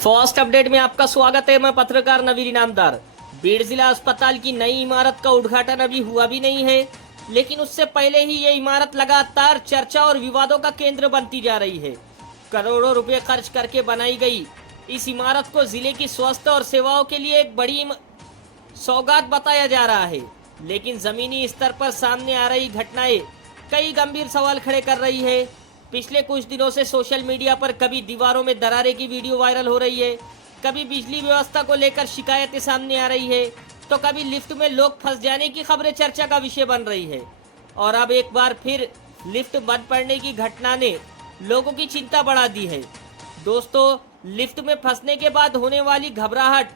First update में आपका स्वागत है। मैं पत्रकार नवीर इनामदार। बीड़ जिला अस्पताल की नई इमारत का उद्घाटन अभी हुआ भी नहीं है, लेकिन उससे पहले ही ये इमारत लगातार चर्चा और विवादों का केंद्र बनती जा रही है। करोड़ों रुपए खर्च करके बनाई गई इस इमारत को जिले की स्वास्थ्य और सेवाओं के लिए एक बड़ी सौगात बताया जा रहा है, लेकिन जमीनी स्तर पर सामने आ रही घटनाएं कई गंभीर सवाल खड़े कर रही है। पिछले कुछ दिनों से सोशल मीडिया पर कभी दीवारों में दरारें की वीडियो वायरल हो रही है, कभी बिजली व्यवस्था को लेकर शिकायतें सामने आ रही है, तो कभी लिफ्ट में लोग फंस जाने की खबरें चर्चा का विषय बन रही है। और अब एक बार फिर लिफ्ट बंद पड़ने की घटना ने लोगों की चिंता बढ़ा दी है। दोस्तों, लिफ्ट में फंसने के बाद होने वाली घबराहट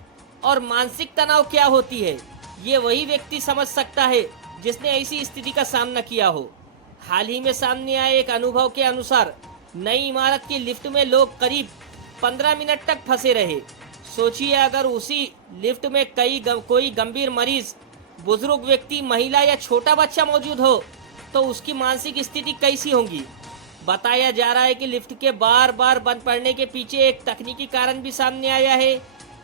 और मानसिक तनाव क्या होती है, ये वही व्यक्ति समझ सकता है जिसने ऐसी स्थिति का सामना किया हो। हाल ही में सामने आए एक अनुभव के अनुसार नई इमारत की लिफ्ट में लोग करीब 15 मिनट तक फंसे रहे। सोचिए, अगर उसी लिफ्ट में कोई गंभीर मरीज, बुजुर्ग व्यक्ति, महिला या छोटा बच्चा मौजूद हो तो उसकी मानसिक स्थिति कैसी होगी। बताया जा रहा है कि लिफ्ट के बार बार बंद पड़ने के पीछे एक तकनीकी कारण भी सामने आया है।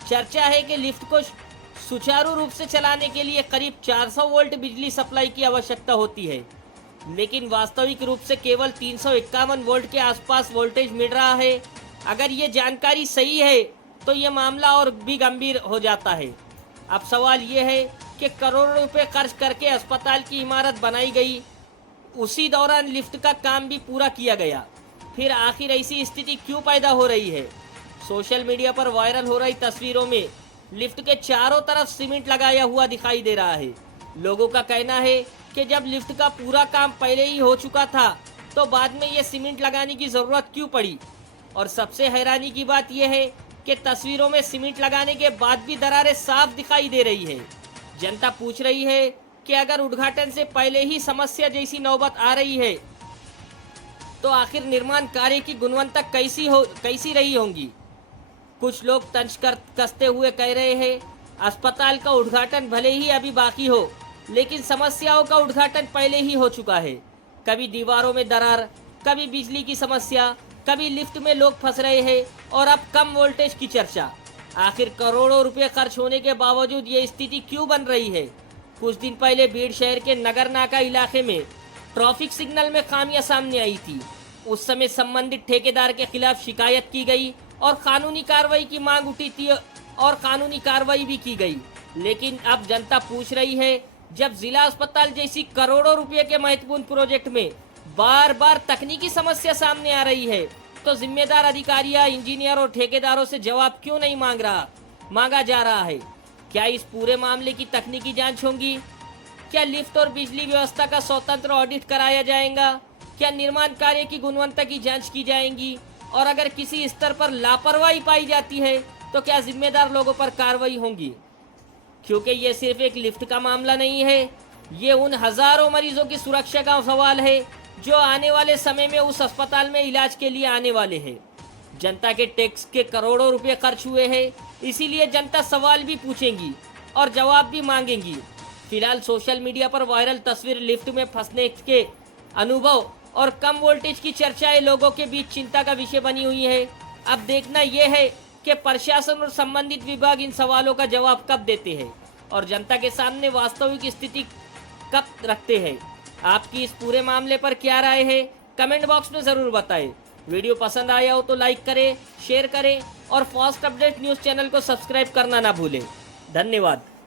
चर्चा है कि लिफ्ट को सुचारू रूप से चलाने के लिए करीब 400 वोल्ट बिजली सप्लाई की आवश्यकता होती है, लेकिन वास्तविक रूप से केवल 351 वोल्ट के आसपास वोल्टेज मिल रहा है। अगर ये जानकारी सही है तो ये मामला और भी गंभीर हो जाता है। अब सवाल ये है कि करोड़ों रुपए खर्च करके अस्पताल की इमारत बनाई गई, उसी दौरान लिफ्ट का काम भी पूरा किया गया, फिर आखिर ऐसी स्थिति क्यों पैदा हो रही है। सोशल मीडिया पर वायरल हो रही तस्वीरों में लिफ्ट के चारों तरफ सीमेंट लगाया हुआ दिखाई दे रहा है। लोगों का कहना है कि जब लिफ्ट का पूरा काम पहले ही हो चुका था तो बाद में ये सीमेंट लगाने की ज़रूरत क्यों पड़ी। और सबसे हैरानी की बात यह है कि तस्वीरों में सीमेंट लगाने के बाद भी दरारें साफ दिखाई दे रही है। जनता पूछ रही है कि अगर उद्घाटन से पहले ही समस्या जैसी नौबत आ रही है तो आखिर निर्माण कार्य की गुणवत्ता कैसी रही होंगी। कुछ लोग तंज कसते हुए कह रहे हैं, अस्पताल का उद्घाटन भले ही अभी बाकी हो, लेकिन समस्याओं का उद्घाटन पहले ही हो चुका है। कभी दीवारों में दरार, कभी बिजली की समस्या, कभी लिफ्ट में लोग फंस रहे हैं और अब कम वोल्टेज की चर्चा। आखिर करोड़ों रुपए खर्च होने के बावजूद ये स्थिति क्यों बन रही है। कुछ दिन पहले बीड़ शहर के नगर नाका इलाके में ट्रैफिक सिग्नल में खामियां सामने आई थी। उस समय संबंधित ठेकेदार के खिलाफ शिकायत की गई और कानूनी कार्रवाई की मांग उठी थी और कानूनी कार्रवाई भी की गई। लेकिन अब जनता पूछ रही है, जब जिला अस्पताल जैसी करोड़ों रुपए के महत्वपूर्ण प्रोजेक्ट में बार बार तकनीकी समस्या सामने आ रही है, तो जिम्मेदार अधिकारियों, इंजीनियर और ठेकेदारों से जवाब क्यों नहीं मांगा जा रहा है। क्या इस पूरे मामले की तकनीकी जांच होगी? क्या लिफ्ट और बिजली व्यवस्था का स्वतंत्र ऑडिट कराया जाएगा? क्या निर्माण कार्य की गुणवत्ता की जांच की जाएगी? और अगर किसी स्तर पर लापरवाही पाई जाती है तो क्या जिम्मेदार लोगों पर कार्रवाई होगी? क्योंकि ये सिर्फ एक लिफ्ट का मामला नहीं है, ये उन हजारों मरीजों की सुरक्षा का सवाल है जो आने वाले समय में उस अस्पताल में इलाज के लिए आने वाले हैं। जनता के टैक्स के करोड़ों रुपए खर्च हुए हैं, इसीलिए जनता सवाल भी पूछेंगी और जवाब भी मांगेंगी। फिलहाल सोशल मीडिया पर वायरल तस्वीर लिफ्ट में फंसने के अनुभव और कम वोल्टेज की चर्चाएं लोगों के बीच चिंता का विषय बनी हुई है। अब देखना यह है कि प्रशासन और संबंधित विभाग इन सवालों का जवाब कब देते हैं और जनता के सामने वास्तविक स्थिति कब रखते हैं। आपकी इस पूरे मामले पर क्या राय है, कमेंट बॉक्स में ज़रूर बताएं। वीडियो पसंद आया हो तो लाइक करें, शेयर करें और फास्ट अपडेट न्यूज़ चैनल को सब्सक्राइब करना ना भूलें। धन्यवाद।